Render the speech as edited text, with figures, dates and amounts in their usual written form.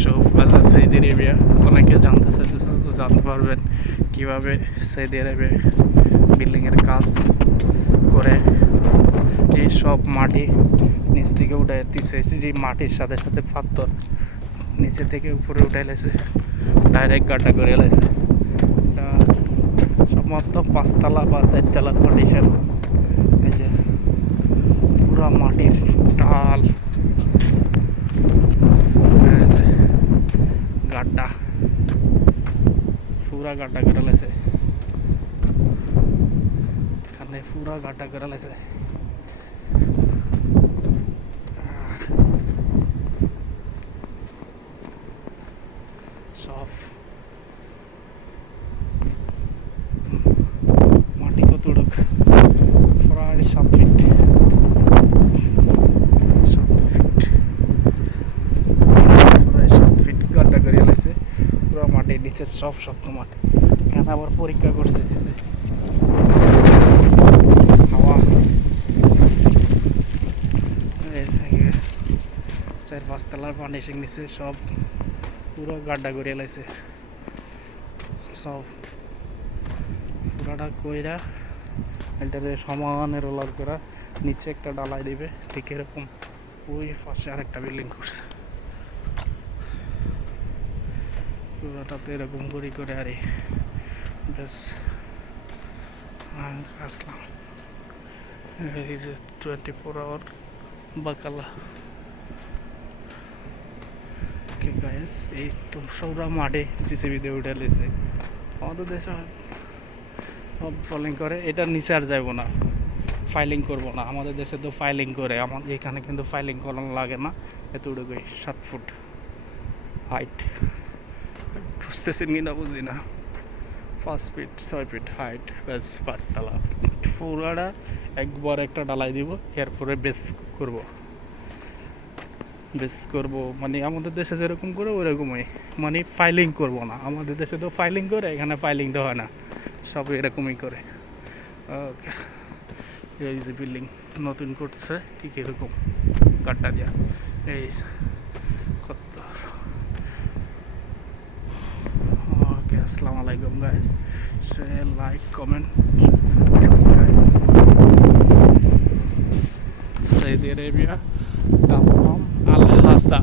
Show Saudi Arabia. অনেকে জানতে চাইতেছে, তো জানতে পারবেন কীভাবে সৌদি আরবে বিল্ডিংয়ের কাজ করে। এই সব মাটি নিচ থেকে উঠে দিচ্ছে, যে মাটির সাথে সাথে পাথর নিচে থেকে উপরে উঠে এলেছে, ডাইরেক্ট গাড্ডা করে এলেছে। এটা সমস্ত 5 তলা বা 4 তলার কন্ডিশন। এই যে পুরা মাটির ঢাল, গাড্ডা, পুরা গাড্ডা করে লেছে, এখানে পুরা গাড্ডা করে লেছে। সব মাটি কতটুক, প্রায় 7 ফিট, 7 ফিট, প্রায় 7 ফিট গাড্ডা করে লেছে। পুরো মাটি নিচে সব শক্ত মাটি। এখানে আবার পরীক্ষা করছে, হাওয়া 4-5 তলার ফাউন্ডেশন নিচে সব পুরো গাড্ডা করে লাইছে। সব পুরাটা কইরা এটারে সমানে রোলার করা, নিচে একটা ডালাই দিবে। ঠিক এরকম ওই পাশে আরেকটা বিল্ডিং করছে, পুরোটাতে এরকম করে আরে বেশ আসলাম। এই যে 24 আওয়ার বাকালা। গাইস, এই তো সৌরা মাঠে জিসিবি দিয়ে উঠে লেছে। আমাদের দেশে সব ফাইলিং করে, এটা নিচে আর যাবো না, ফাইলিং করবো না। আমাদের দেশে তো ফাইলিং করে, আমাদের এখানে কিন্তু ফাইলিং করানো লাগে না। এতটুকুই 7 ফুট হাইট, বুঝতেছেন কি না বুঝি না। 5 ফিট 6 ফিট হাইট, ব্যাস 5 তলা। পুরাটা একবার একটা ডালাই দিব, এরপরে বেস করব। মানে আমাদের দেশে যেরকম করে ওরকমই, মানে ফাইলিং করব না। আমাদের দেশে তো ফাইলিং করে, এখানে ফাইলিংটা হয় না, সব এরকমই করে। ওকে, এই যে বিল্ডিং নতুন করতেছে, ঠিক এরকম গাড্ডা দিয়া। এই কত। ওকে, আসসালামু আলাইকুম guys, share, like, comment, subscribe. Saudi Arabia, Dammam Al হাসা।